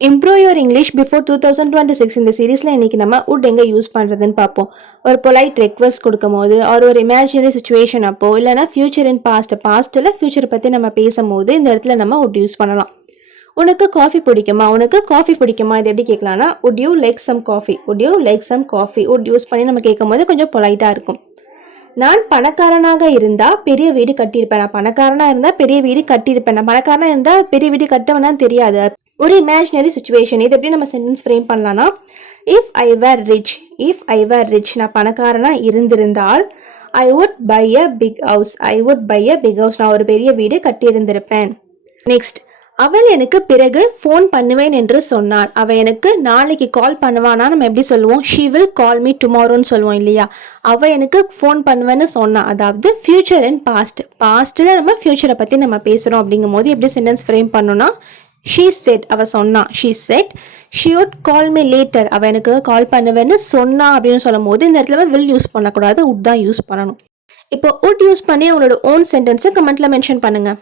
Improve your English before 2026 இந்த சீரீஸில் இன்றைக்கி நம்ம வுட் எங்கே யூஸ் பண்ணுறதுன்னு பார்ப்போம். ஒரு பொலைட் ரெக்வஸ்ட் கொடுக்கும் போது, ஒரு இமேஜினரி சுச்சுவேஷன் அப்போ, இல்லைனா ஃபியூச்சர் இன் பாஸ்ட்டில் ஃபியூச்சரை பற்றி நம்ம பேசும்போது இந்த இடத்துல நம்ம வுட் யூஸ் பண்ணலாம். உனக்கு காஃபி பிடிக்குமா? இது எப்படி கேட்கலாம்னா, would you like some coffee would use பண்ணி நம்ம கேட்கும் போது கொஞ்சம் பொலைட்டாக இருக்கும். நான் பணக்காரனாக இருந்தா பெரிய வீடு கட்டியிருப்பேன். நான் பணக்காரனா இருந்தா பெரிய வீடு கட்டியிருப்பேன். நான் பணக்காரனா இருந்தா பெரிய வீடு கட்டவேணான்னு தெரியாது. ஒரு இமேஜினரி சுச்சுவேஷன். இது எப்படி நம்ம சென்டென்ஸ் ஃப்ரேம் பண்ணலாம்னா, இஃப் ஐ வேர் ரிச் நான் பணக்காரனா இருந்திருந்தால் I would buy a big house நான் ஒரு பெரிய வீடு கட்டியிருந்திருப்பேன். நெக்ஸ்ட், அவள் எனக்கு பிறகு ஃபோன் பண்ணுவேன் என்று சொன்னாள். அவள் எனக்கு நாளைக்கு கால் பண்ணுவானா நம்ம எப்படி சொல்லுவோம்? ஷீ வில் கால் மீ டுமாரோன்னு சொல்லுவோம் இல்லையா? அவள் எனக்கு ஃபோன் பண்ணுவேன்னு சொன்னா, அதாவது ஃபியூச்சர் அண்ட் பாஸ்ட்டில் நம்ம ஃபியூச்சரை பற்றி நம்ம பேசுகிறோம் அப்படிங்கும் போது எப்படி சென்டென்ஸ் ஃப்ரேம் பண்ணோன்னா, ஷீ செட் அவள் சொன்னா, she would call me later அவள் எனக்கு கால் பண்ணுவேன்னு சொன்னா அப்படின்னு சொல்லும் போது இந்த இடத்துல வில் யூஸ் பண்ணக்கூடாது, வுட் தான் யூஸ் பண்ணணும். இப்போ வுட் யூஸ் பண்ணி உங்களோட ஓன் சென்டென்ஸை கமெண்ட்ல மென்ஷன் பண்ணுங்க.